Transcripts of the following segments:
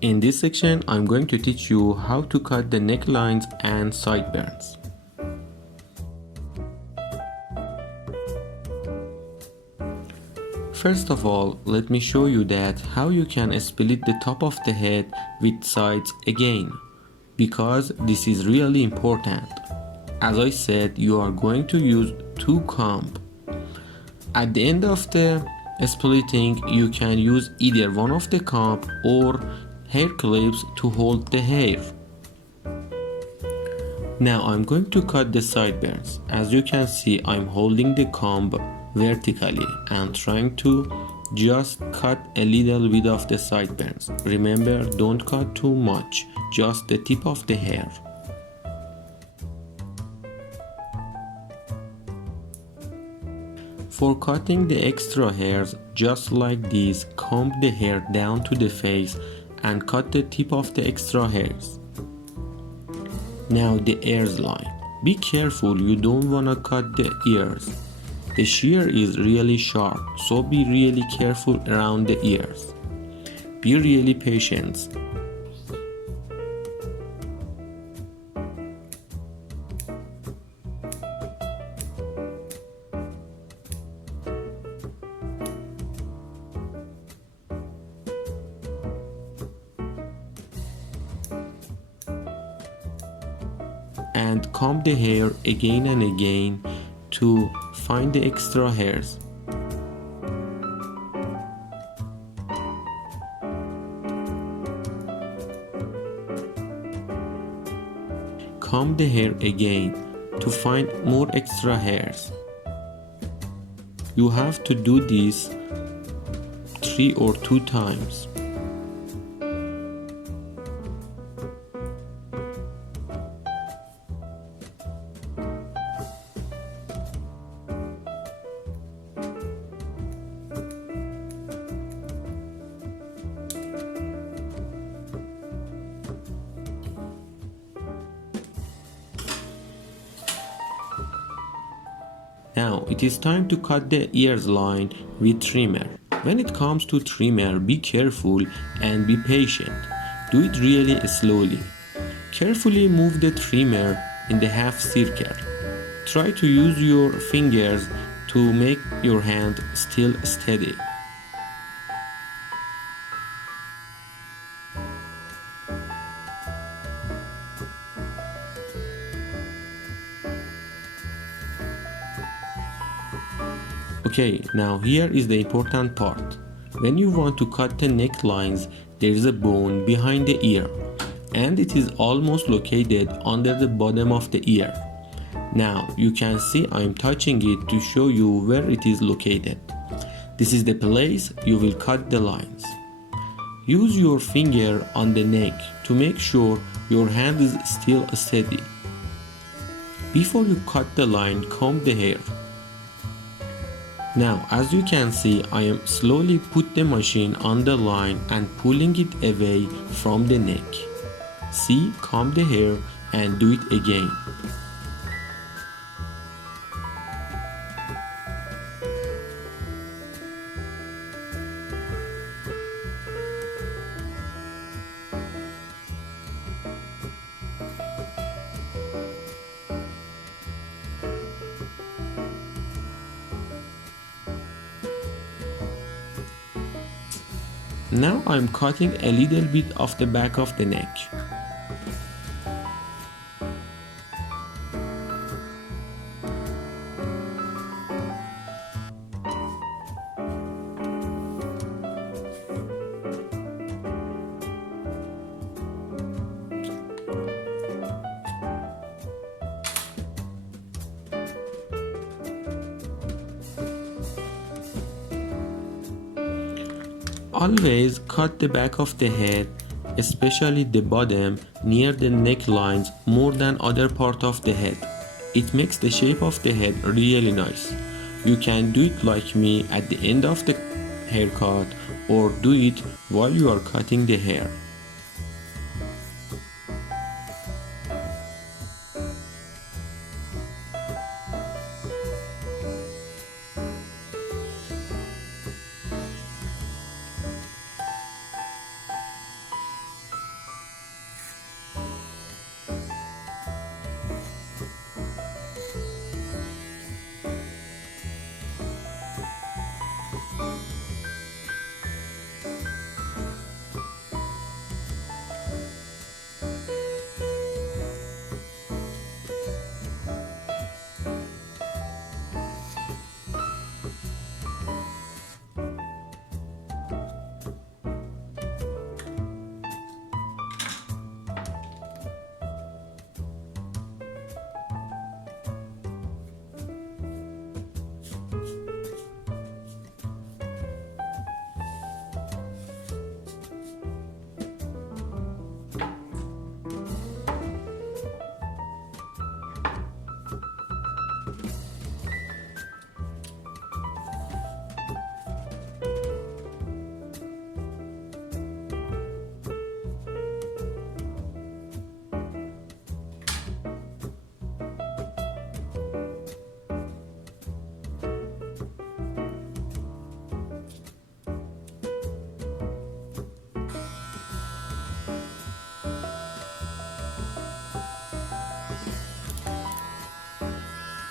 In this section, I'm going to teach you how to cut the necklines and sideburns. First of all, let me show you that how you can split the top of the head with sides again, because this is really important. As I said, you are going to use two combs. At the end of the splitting, you can use either one of the comb or hair clips to hold the hair. Now I'm going to cut the sideburns. As you can see, I'm holding the comb vertically and trying to just cut a little bit of the sideburns. Remember, don't cut too much, just the tip of the hair. For cutting the extra hairs, just like this, comb the hair down to the face and cut the tip of the extra hairs. Now the ears line. Be careful, you don't wanna cut the ears. The shear is really sharp, so be really careful around the ears. Be really patient. And comb the hair again and again to find the extra hairs. Comb the hair again to find more extra hairs. You have to do this 3 or 2 times. Now it is time to cut the ears line with trimmer. When it comes to trimmer, be careful and be patient. Do it really slowly. Carefully move the trimmer in the half circle. Try to use your fingers to make your hand still steady. Okay, now here is the important part. When you want to cut the necklines, there is a bone behind the ear, and it is almost located under the bottom of the ear. Now you can see I am touching it to show you where it is located. This is the place you will cut the lines. Use your finger on the neck to make sure your hand is still steady. Before you cut the line, comb the hair. Now, as you can see, I am slowly put the machine on the line and pulling it away from the neck. See, comb the hair and do it again. Now I'm cutting a little bit of the back of the neck. Always cut the back of the head, especially the bottom near the necklines, more than other part of the head. It makes the shape of the head really nice. You can do it like me at the end of the haircut, or do it while you are cutting the hair.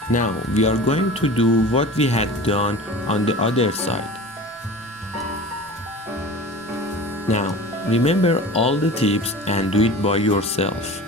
Now we are going to do what we had done on the other side. Now remember all the tips and do it by yourself.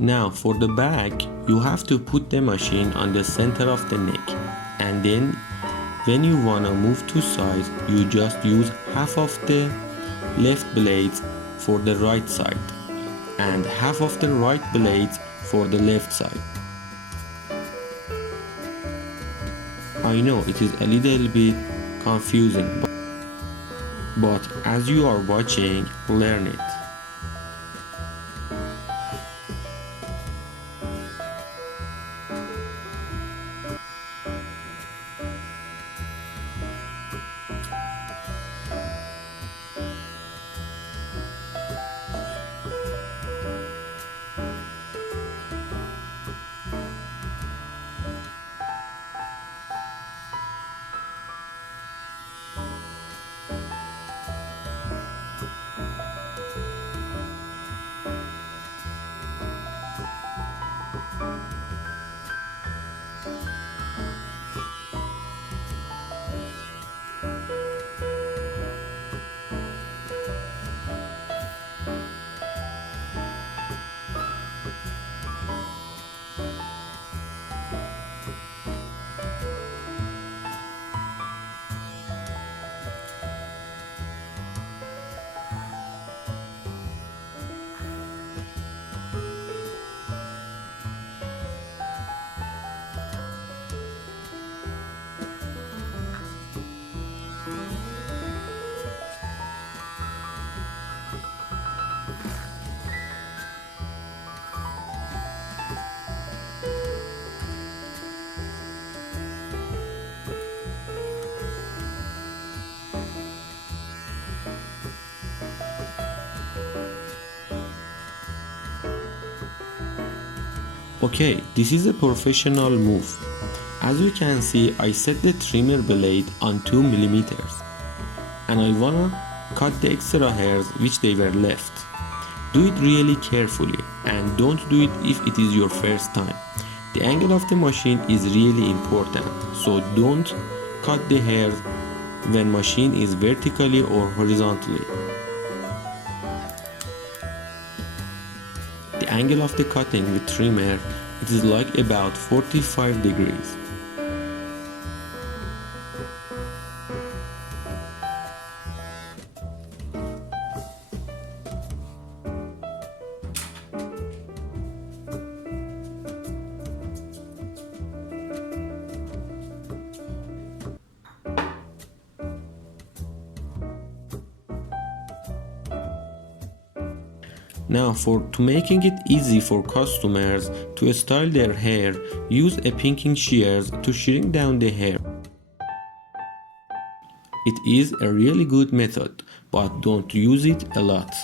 Now for the back, you have to put the machine on the center of the neck, and then when you wanna move to sides, you just use half of the left blades for the right side and half of the right blades for the left side. I know it is a little bit confusing, but as you are watching, learn it. Okay, this is a professional move. As you can see, I set the trimmer blade on 2 millimeters, and I wanna cut the extra hairs which they were left. Do it really carefully and don't do it if it is your first time. The angle of the machine is really important, so don't cut the hairs when machine is vertically or horizontally. The angle of the cutting with trimmer, it is like about 45 degrees. Now to making it easy for customers to style their hair, use a pinking shears to shrink down the hair. It is a really good method, but don't use it a lot.